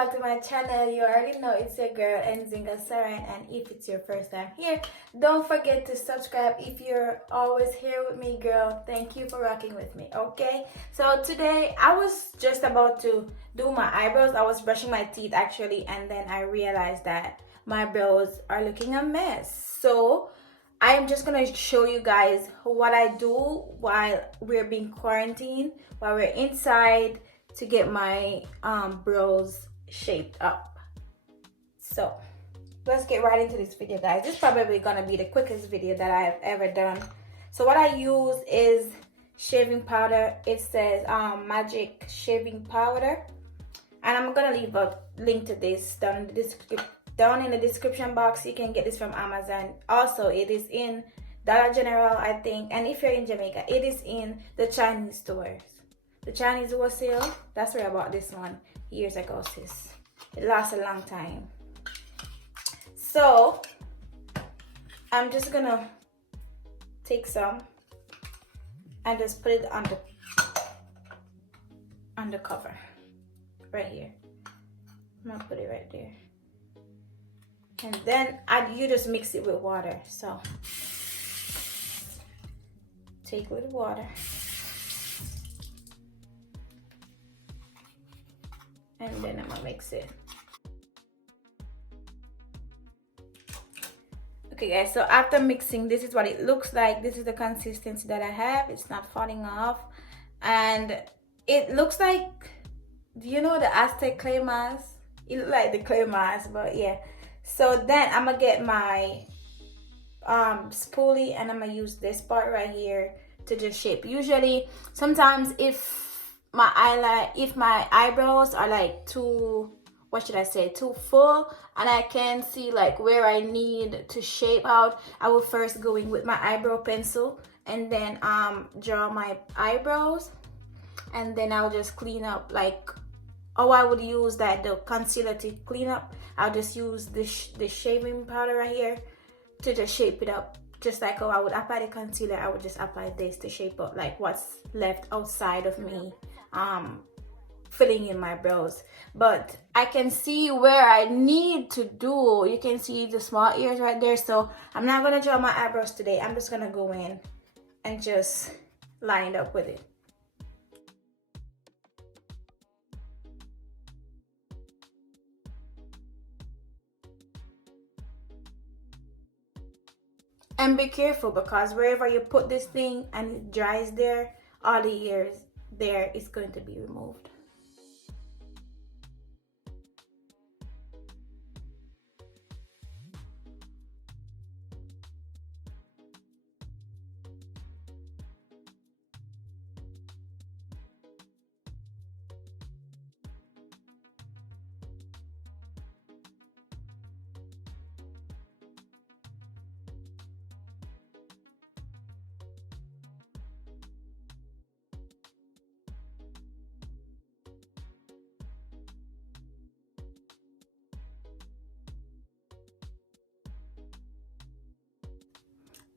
back to my channel. You already know it's your girl Nzinga Saran, and if it's your first time here, don't forget to subscribe. If you're always here with me, girl, thank you for rocking with me. Okay, so today I was just about to do my eyebrows. I was brushing my teeth actually, and then I realized that my brows are looking a mess. So I am just gonna show you guys what I do while we're being quarantined, while we're inside, to get my brows shaped up. So let's get right into this video, guys. This is probably gonna be the quickest video that I've ever done. So what I use is shaving powder. It says magic shaving powder, and I'm gonna leave a link to this down in the description box. You can get this from Amazon. Also, it is in Dollar General, I think, and if you're in Jamaica, it is in the Chinese stores. The Chinese wholesale, that's where I bought this one years ago, sis. It lasts a long time. So I'm just gonna take some and just put it on the cover right here. I'm gonna put it right there. And then you just mix it with water. So take a little water. And then I'm gonna mix it. Okay guys, so after mixing, this is what it looks like. This is the consistency that I have. It's not falling off. And it looks like, do you know the Aztec clay mask? It looks like the clay mask, but yeah. So then I'm gonna get my spoolie, and I'm gonna use this part right here to just shape. Usually, sometimes if my eyebrows are like too, what should I say, too full, and I can see like where I need to shape out, I will first go in with my eyebrow pencil and then draw my eyebrows, and then I'll just clean up. Like, oh, I would use the concealer to clean up. I'll just use the shaving powder right here to just shape it up. Just like how I would apply the concealer, I would just apply this to shape up like what's left outside of me filling in my brows. But I can see where I need to do. You can see the small ears right there. So I'm not gonna draw my eyebrows today. I'm just gonna go in and just line it up with it. And be careful, because wherever you put this thing and it dries there, all the ears there is going to be removed.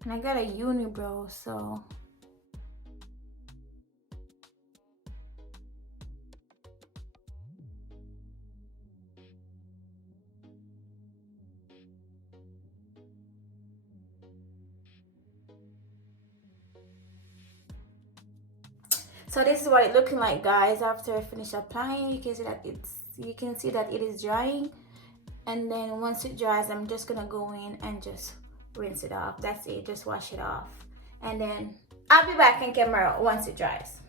And I got a unibrow, so this is what it's looking like, guys. After I finish applying, you can see that it is drying. And then once it dries, I'm just gonna go in and just rinse it off. That's it, just wash it off, and then I'll be back in camera once it dries.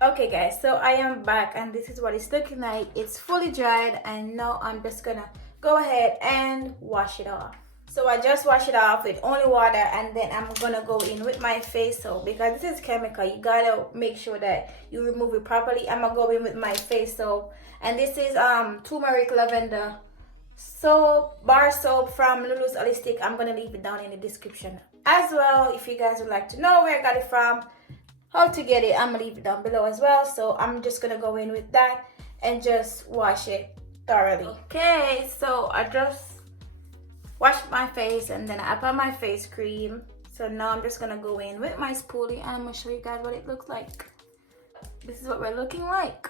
Okay guys, so I am back, and this is what it's looking like. It's fully dried, and now I'm just gonna go ahead and wash it off. So I just wash it off with only water, and then I'm gonna go in with my face soap, because this is chemical. You gotta make sure that you remove it properly. I'm gonna go in with my face soap, and this is Tumeric lavender soap, bar soap from Lulu's Holistic. I'm gonna leave it down in the description as well if you guys would like to know where I got it from, how to get it. I'm gonna leave it down below as well. So I'm just gonna go in with that and just wash it thoroughly. Okay, so I just washed my face, and then I apply my face cream. So now I'm just gonna go in with my spoolie, and I'm gonna show you guys what it looks like. This is what we're looking like.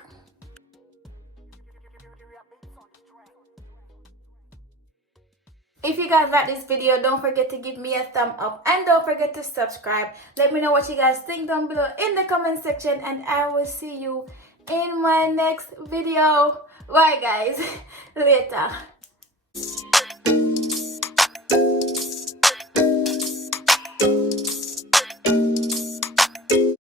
If you guys like this video, don't forget to give me a thumb up and don't forget to subscribe. Let me know what you guys think down below in the comment section, and I will see you in my next video. Bye guys. Later.